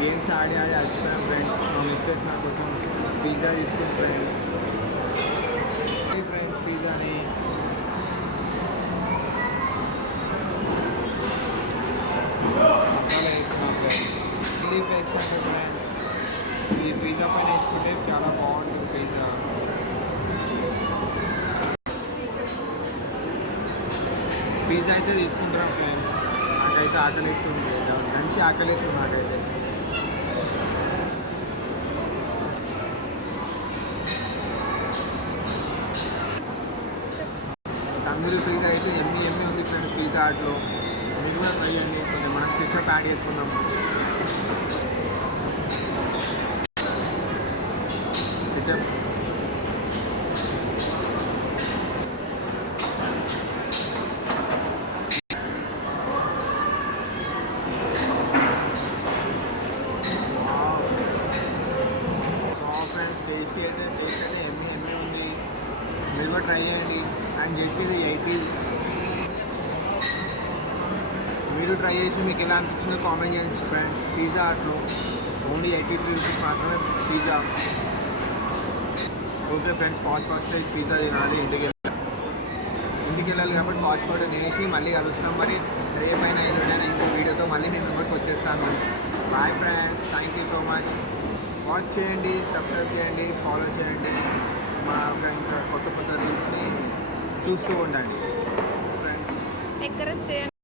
Games ఆడి ఆడి అలసిపోయాం friends. మా missus నా కోసం పిజ్జా తీసుకుని ఫ్రెండ్స్. ఫ్రెండ్స్ పిజ్జాని మసాలా వేస్తున్నాం ఫ్రెండ్స్. చిల్లీ ఫ్లేక్స్ అంటే ఫ్రెండ్స్ ఈ పిజ్జా పైన వేసుకుంటే చాలా బాగుంటుంది పిజ్జా. పిజ్జా అయితే తీసుకుంటున్నాం ఫ్రెండ్స్. నాకైతే ఆకలిస్తుంది, మంచి ఆకలిస్తుంది నాకైతే. తందూరి పిజ్జా అయితే ఎమ్మి ఉంది ఫ్రెండ్స్. పిజ్జా ఆటలో మీరు కూడా ట్రై చేయండి. కొంచెం మనం కెచప్ యాడ్ చేసుకుందాం. Ketchup friends. టేస్ట్ అయితే ఎమ్మి ఉంది. మీరు కూడా ట్రై చేయండి. అండ్ చేసేది 80. మీరు ట్రై చేసి మీకు ఎలా అనిపించిందో కామెంట్ చేయండి ఫ్రెండ్స్. పిజ్జా ఆటలో ఓన్లీ 83 రూపీస్ మాత్రమే pizza. Okay friends, fast pizza తినాలి. ఇంటికి వెళ్ళాలి కాబట్టి ఫాస్ట్ తినేసి మళ్ళీ కలుస్తాం. మరి రేపైనా ఎల్లుండైనా ఇంకో వీడియోతో మళ్ళీ నేను ముందుకు వచ్చేస్తాను. Bye friends, thank you so much. Watch చేయండి, సబ్స్క్రైబ్ చేయండి, ఫాలో చేయండి. మా ఇంకా కొత్త రీల్స్ని చూస్తూ ఉండండి ఫ్రెండ్స్. ఎంకరేజ్ చేయండి.